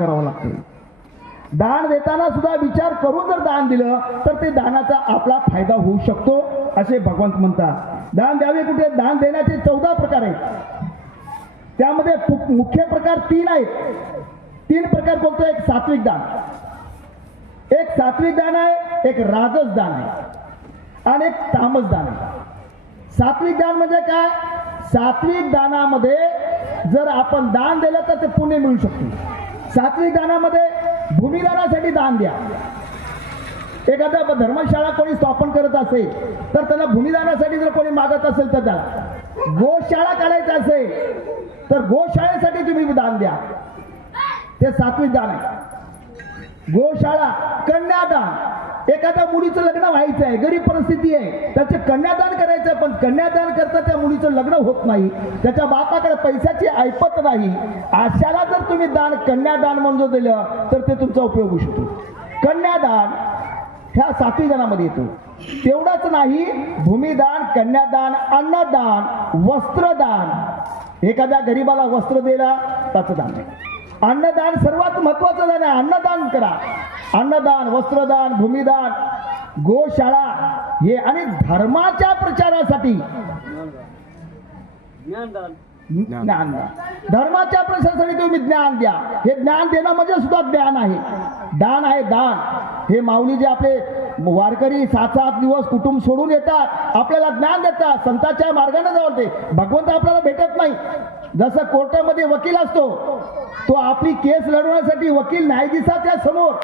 करावा लागतो. दान देताना सुद्धा विचार करून जर दान दिलं तर ते दानाचा आपला फायदा होऊ शकतो असे भगवंत म्हणतात. दान द्यावे कुठे? दान देण्याचे चौदा प्रकार आहेत. त्यामध्ये मुख्य प्रकार तीन आहेत. तीन प्रकार बोलतो एक सात्विक दान. एक सात्विक दान आहे एक राजस दान आहे आणि एक तामस दान आहे. सात्विक दान म्हणजे काय? सात्विक दानामध्ये जर आपण दान दिलं तर ते पुण्य मिळू शकते. सात्विक दानामध्ये भूमिदानासाठी दान द्या. एखादा धर्मशाळा कोणी स्थापन करत असेल तर त्याला भूमिदानासाठी जर कोणी मागत असेल तर त्याला गोशाळा काढायचं असेल तर गोशाळेसाठी तुम्ही दान द्या. ते सात्विक दान आहे. गोशाळा कन्यादान. एखाद्या मुलीचं लग्न व्हायचं आहे गरीब परिस्थिती आहे त्याचे कन्यादान करायचं पण कन्यादान करता त्या मुलीचं लग्न होत नाही. त्याच्या बापाकडे पैशाची ऐपत नाही. अशाला जर तुम्ही दान कन्यादान म्हणून दिलं तर ते तुमचा उपयोग होऊ शकतो. कन्यादान ह्या सातवी जणांमध्ये येतो. तेवढंच नाही भूमिदान कन्यादान अन्नदान वस्त्रदान. एखाद्या गरीबाला वस्त्र दिला त्याचं दान आहे. अन्नदान सर्वात महत्वाचं दान आहे अन्नदान करा. अन्नदान वस्त्रदान भूमिदान गोशाळा हे आणि धर्माच्या प्रचारासाठी. ज्ञानदान. ज्ञान. द्या. धर्माच्या प्रसारासाठी तुम्ही ज्ञान द्या. हे ज्ञान देणं म्हणजे सुद्धा ज्ञान आहे. दान आहे दान. हे माऊली जे आपले वारकरी सात सात दिवस कुटुंब सोडून येतात आपल्याला ज्ञान देतात. संतांच्या मार्गाने जावते भगवंत आपल्याला भेटत नाही. जसं कोर्टामध्ये वकील असतो तो आपली केस लढवण्यासाठी वकील न्यायाधीशाच्या समोर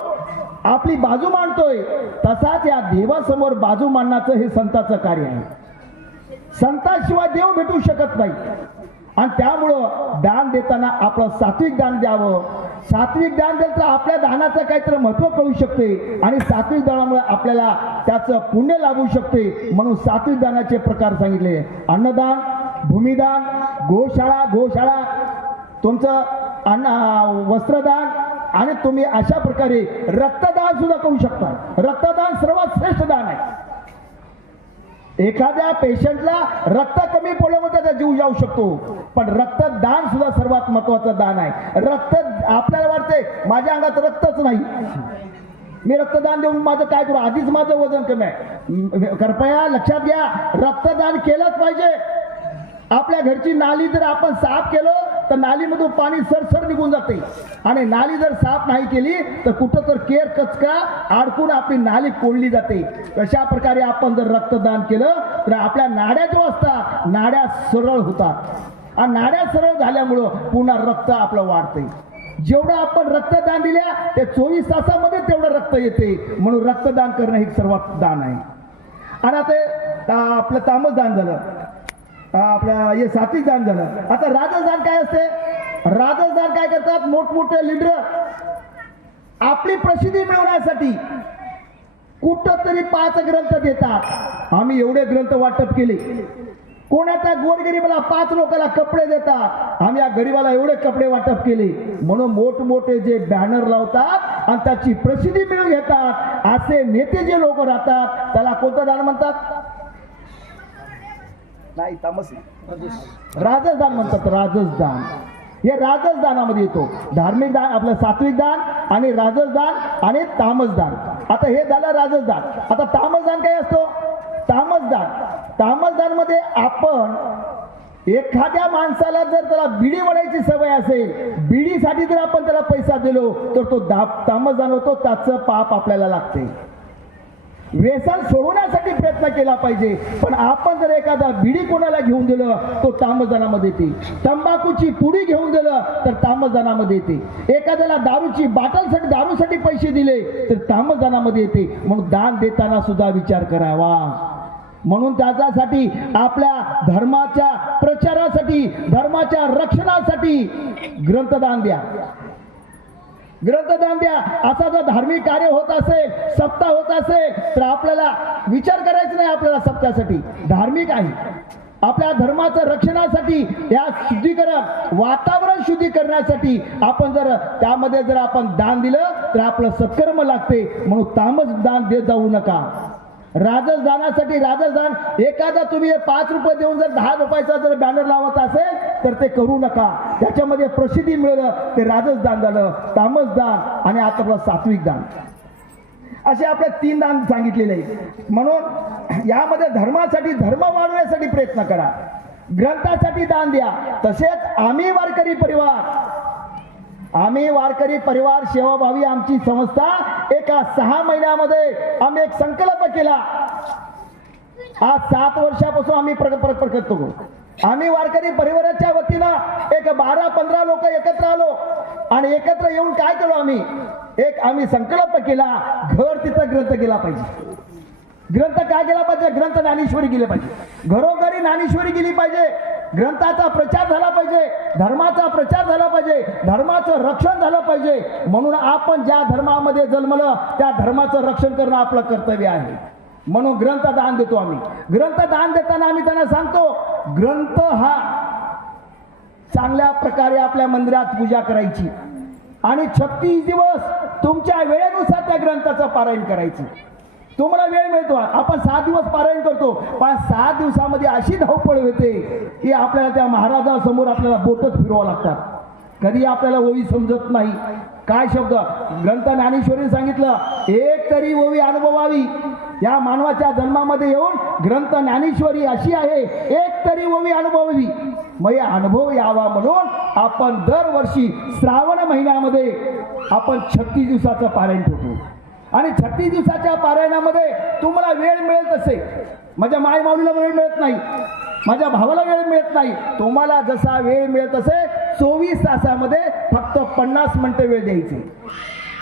आपली बाजू मांडतोय. तसाच या देवासमोर बाजू मांडण्याचं हे संताचं कार्य आहे. संताशिवाय देव भेटू शकत नाही. आणि त्यामुळं दान देताना आपलं सात्विक दान द्यावं. सात्विक दान दिलं तर आपल्या दानाचं काहीतरी महत्त्व कळू शकते आणि सात्विक दानामुळे आपल्याला त्याचं पुण्य लागू शकते म्हणून सात्विक दानाचे प्रकार सांगितले. अन्नदान भूमिदान गोशाळा गोशाळा तुमचं अन्न वस्त्रदान आणि तुम्ही अशा प्रकारे रक्तदान सुद्धा करू शकता. रक्तदान सर्वात श्रेष्ठ दान आहे. एखाद्या पेशंटला रक्त कमी पडल्यामुळे त्याचा जीव जाऊ शकतो. पण रक्तदान सुद्धा सर्वात महत्वाचं दान आहे. रक्त आपल्याला वाटते माझ्या अंगात रक्तच नाही. मी रक्तदान देऊन माझं काय करू? आधीच माझं वजन कमी आहे. कृपया लक्षात घ्या. रक्तदान केलंच पाहिजे. आपल्या घरची नाली जर आपण साफ केलं तर नालीमधून पाणी सरसर निघून जाते. आणि नाली जर साफ नाही केली तर कुठं तर केर कचका अडकून आपली नाली कोंडली जाते. अशा प्रकारे आपण जर रक्तदान केलं तर आपल्या नाड्या जो असतात नाड्या सरळ होतात. आणि नाड्या सरळ झाल्यामुळं पुन्हा रक्त आपलं वाढते. जेवढं आपण रक्तदान दिल्या ते चोवीस तासामध्ये तेवढं रक्त येते. म्हणून रक्तदान करणं हे सर्वात दान आहे. आणि आता आपलं तामस दान झालं. आपल्या हे सातवी जाण झालं. आता राजस्थान काय असते? राजस्थान काय करतात? मोठमोठे लिडर आपली प्रसिद्धी मिळवण्यासाठी कुठं तरी पाच ग्रंथ देतात. आम्ही एवढे ग्रंथ वाटप केले. कोणाच्या गोरगरीबाला पाच लोकांना कपडे देतात? आम्ही या गरीबाला एवढे कपडे वाटप केले. म्हणून मोठमोठे जे बॅनर लावतात आणि त्याची प्रसिद्धी मिळवून घेतात असे नेते जे लोक राहतात त्याला कोणतं दान म्हणतात? नाही तामस नाही. राजसदान म्हणतात राजसदान हे राजसदानामध्ये येतो. धार्मिक दान आपलं सात्विक दान आणि राजसदान आणि तामसदान आता हे झालं राजसदान आता तामसदान काय असतो? तामसदान तामसदानमध्ये आपण एखाद्या माणसाला जर त्याला बिडी वडायची सवय असेल बिडीसाठी जर आपण त्याला पैसा दिलो तर तो दा तामसदान होतो त्याचं पाप आपल्याला लागते. व्यसन सोडवण्यासाठी प्रयत्न केला पाहिजे. पण आपण जर एखादा बिडी कोणाला घेऊन दिलं तो तामजानामध्ये येते. तंबाखूची पुडी घेऊन दिलं तर तामसदानामध्ये येते. एखाद्याला दारूची बाटलसाठी दारूसाठी पैसे दिले तर तामसदानामध्ये येते. म्हणून दान देताना सुद्धा विचार करावा. म्हणून त्याच्यासाठी आपल्या धर्माच्या प्रचारासाठी धर्माच्या रक्षणासाठी ग्रंथदान द्या. ग्रंथदान द्या. असा जर धार्मिक कार्य होत असेल सप्ताह होत असेल तर आपल्याला विचार करायचा नाही आपल्याला सप्तासाठी धार्मिक आहे. आपल्या धर्माचं रक्षणासाठी या शुद्धीकरण वातावरण शुद्धी करण्यासाठी आपण जर त्यामध्ये जर आपण दान दिलं तर आपलं सत्कर्म लागते. म्हणून तामस दान देत जाऊ नका. राजस्थानासाठी राजस्थान एखादा तुम्ही पाच रुपये देऊन जर दहा रुपयाचा जर बॅनर लावत असेल तर ते करू नका. त्याच्यामध्ये प्रसिद्धी मिळलं ते राजस्थान झालं तामस दान आणि आता आपलं सात्विक दान. असे आपले तीन दान सांगितलेले आहे म्हणून यामध्ये धर्मासाठी धर्म वाढवण्यासाठी प्रयत्न करा. ग्रंथासाठी दान द्या. तसेच आम्ही वारकरी परिवार. आम्ही वारकरी परिवार सेवाभावी आमची संस्था एका सहा महिन्यामध्ये आम्ही एक संकल्प केला. आज सात वर्षापासून आम्ही प्रग- प्रकट करतो. आम्ही वारकरी परिवाराच्या वतीनं एक बारा पंधरा लोक एकत्र आलो आणि एकत्र येऊन काय केलो आम्ही? एक आम्ही संकल्प केला घर तिथं ग्रंथ गेला पाहिजे. ग्रंथ काय गेला पाहिजे? ग्रंथ ज्ञानेश्वरी गेले पाहिजे. घरोघरी ज्ञानेश्वरी गेली पाहिजे. ग्रंथाचा प्रचार झाला पाहिजे धर्माचा प्रचार झाला पाहिजे धर्माचं रक्षण झालं पाहिजे. म्हणून आपण ज्या धर्मामध्ये जन्मलं त्या धर्माचं रक्षण करणं आपलं कर्तव्य आहे. म्हणून ग्रंथ दान देतो आम्ही. ग्रंथ दान देताना आम्ही त्यांना सांगतो ग्रंथ हा चांगल्या प्रकारे आपल्या मंदिरात पूजा करायची. आणि छत्तीस दिवस तुमच्या वेळेनुसार त्या ग्रंथाचं पारायण करायचं. तुम्हाला वेळ मिळतो. आपण सात दिवस पारायण करतो. पण सात दिवसामध्ये अशी धावपळ होते की आपल्याला त्या महाराजासमोर आपल्याला बोटच फिरवावं लागतात. कधी आपल्याला ओवी समजत नाही. काय शब्द? ग्रंथ ज्ञानेश्वरी सांगितलं एक तरी ओवी अनुभवावी. या मानवाच्या जन्मामध्ये येऊन ग्रंथ ज्ञानेश्वरी अशी आहे एक तरी ओवी अनुभवावी. मग हे अनुभव यावा म्हणून आपण दरवर्षी श्रावण महिन्यामध्ये आपण छत्तीस दिवसाचं पारायण ठेवतो. आणि छत्तीस दिवसाच्या पारायणामध्ये तुम्हाला वेळ मिळत असे माझ्या माय माऊलीला वेळ मिळत नाही. माझ्या भावाला वेळ मिळत नाही. तुम्हाला जसा वेळ मिळत असे चोवीस तासामध्ये फक्त पन्नास मिनटं वेळ द्यायची.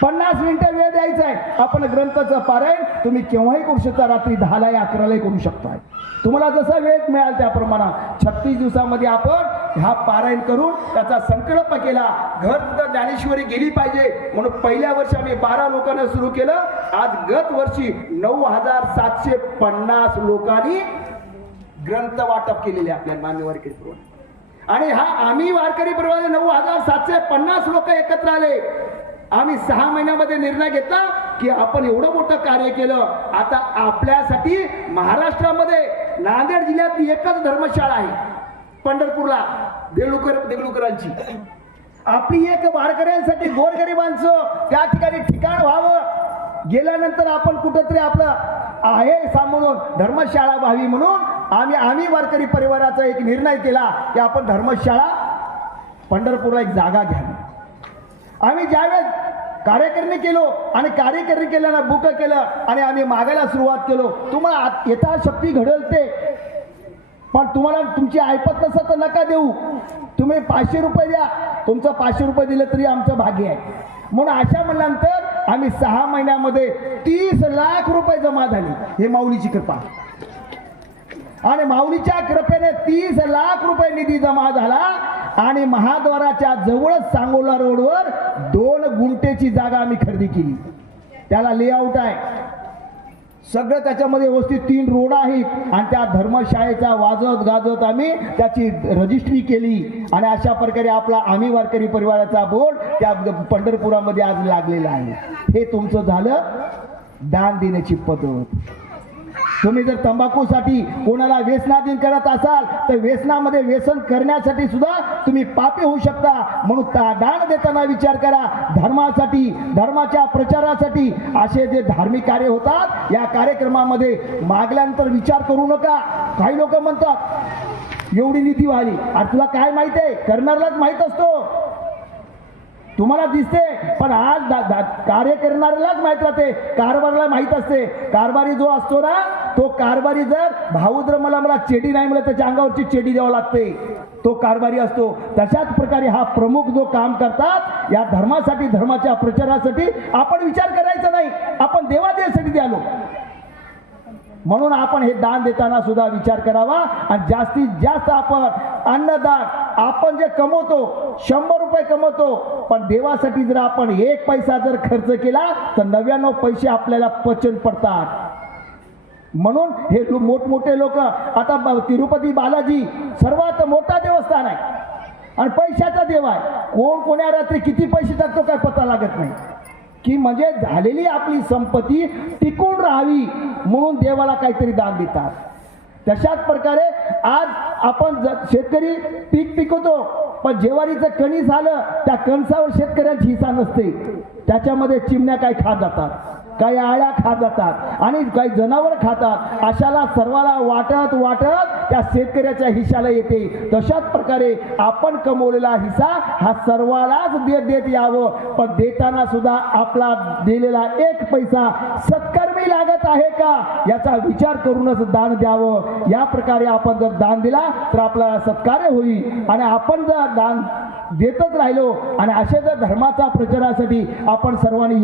पन्नास मिनिटं वेळ द्यायचा आहे आपण ग्रंथाचं पारायण तुम्ही केव्हाही करू शकता. रात्री दहाला अकरालाही करू शकताय. तुम्हाला जसा वेळ मिळाल त्याप्रमाणे छत्तीस दिवसामध्ये आपण हा पारायण करून त्याचा संकल्प केला. घर सुद्धा ज्ञानेश्वरी गेली पाहिजे. म्हणून पहिल्या वर्षी आम्ही बारा लोकांना सुरू केलं. आज गत वर्षी नऊ हजार सातशे पन्नास लोकांनी ग्रंथ वाटप केलेले आपल्या मान्यवर वारकरी आणि हा आम्ही वारकरी परिवार नऊ हजार सातशे पन्नास लोक एकत्र आले. आम्ही सहा महिन्यामध्ये निर्णय घेतला की आपण एवढं मोठं कार्य केलं. आता आपल्यासाठी महाराष्ट्रामध्ये नांदेड जिल्ह्यातली एकच धर्मशाळा आहे. पंढरपूरला देगलूकर देगलूकरांची आपली एक वारकऱ्यांसाठी गोरगरिबांचं त्या ठिकाणी ठिकाण व्हावं. गेल्यानंतर आपण कुठंतरी आपलं आहे सांभाळून धर्मशाळा व्हावी म्हणून आम्ही आम्ही वारकरी परिवाराचा एक निर्णय केला की आपण धर्मशाळा पंढरपूरला एक जागा घ्यावी. आम्ही ज्यावेळेस कार्यकरणी केलो आणि कार्यकर्णी केल्यानं बुक केलं आणि आम्ही मागायला सुरुवात केलो तुम्हाला येता यथाशक्ती घडेल ते पण तुम्हाला तुमची ऐपत नसत तर नका देऊ. तुम्ही पाचशे रुपये द्या. तुमचं पाचशे रुपये दिलं तरी आमचं भाग्य आहे. म्हणून अशा म्हणल्यानंतर आम्ही सहा महिन्यामध्ये तीस लाख रुपये जमा झाली. हे माऊलीची कृपा. आणि माऊलीच्या कृपेने तीस लाख रुपये निधी जमा झाला. आणि महाद्वाराच्या जवळच सांगोला रोडवर दोन गुंठेची जागा आम्ही खरेदी केली. त्याला लेआउट आहे. सगळं त्याच्यामध्ये व्यवस्थित तीन रोड आहेत आणि त्या धर्मशाळेचा वाजत गाजत आम्ही त्याची रजिस्ट्री केली. आणि अशा प्रकारे आपला आम्ही वारकरी परिवाराचा बोर्ड त्या पंढरपुरामध्ये आज लागलेला आहे. हे तुमचं झालं दान देण्याची पद्धत. तुम्ही जर तंबाखूसाठी कोणाला व्यसनाधीन करत असाल तर व्यसनामध्ये व्यसन करण्यासाठी सुद्धा तुम्ही पापी होऊ शकता. म्हणून दान देताना विचार करा. धर्मासाठी धर्माच्या प्रचारासाठी असे जे धार्मिक कार्य होतात या कार्यक्रमामध्ये मागल्यानंतर विचार करू नका. काही लोक म्हणतात एवढी निधी व्हावी. अरे तुला काय माहीत आहे? करणाऱ्यालाच माहीत असतो. तुम्हाला दिसते पण आज कार्य करणाऱ्यालाच माहीत राहते. कारभाराला माहीत असते. कारभारी जो असतो ना तो कारभारी जर भाऊ जर मला मला चेडी नाही मिळत त्याच्या अंगावरची चेडी द्यावं लागते. तो कारभारी असतो. तशाच प्रकारे हा प्रमुख जो काम करतात या धर्मासाठी धर्माच्या प्रचारासाठी आपण विचार करायचा नाही. आपण देवादेवासाठी द्यालो म्हणून आपण हे दान देताना सुद्धा विचार करावा आणि जास्तीत जास्त आपण अन्नदान आपण जे कमवतो शंभर रुपये कमवतो पण देवासाठी जर आपण एक पैसा जर खर्च केला तर नव्याण्णव पैसे आपल्याला पचन पडतात. म्हणून हे मोठमोठे लोक आता ब- तिरुपती बालाजी सर्वात मोठा देवस्थान आहे. आणि पैशाचा देव आहे. कोण कोण्या रात्री किती पैसे टाकतो काय पत्ता लागत नाही. की म्हणजे झालेली आपली संपत्ती टिकून राहावी म्हणून देवाला काहीतरी दान देतात. तशाच प्रकारे आज आपण शेतकरी पीक पिकवतो पण जेवारीचं कणी झालं त्या कणसावर शेतकऱ्यांची हिसा नसते. त्याच्यामध्ये चिमण्या काय खा जातात. काही आळ्या खात जातात आणि काही जनावर खातात. अशाला सर्वाला वाटत वाटत त्या शेतकऱ्याच्या हिशाला येते. तशाच प्रकारे आपण कमवलेला हिस्सा हा सर्वालाच देत देत यावं. पण देताना सुद्धा आपला दिलेला एक पैसा सत्कर्मी लागत आहे का? याचा विचार करूनच दान द्यावं. या प्रकारे आपण जर दान दिला तर आपल्याला सत्कार्य होईल. आणि आपण जर दान देतच राहिलो आणि अशा जर धर्माचा प्रचारासाठी आपण सर्वांनी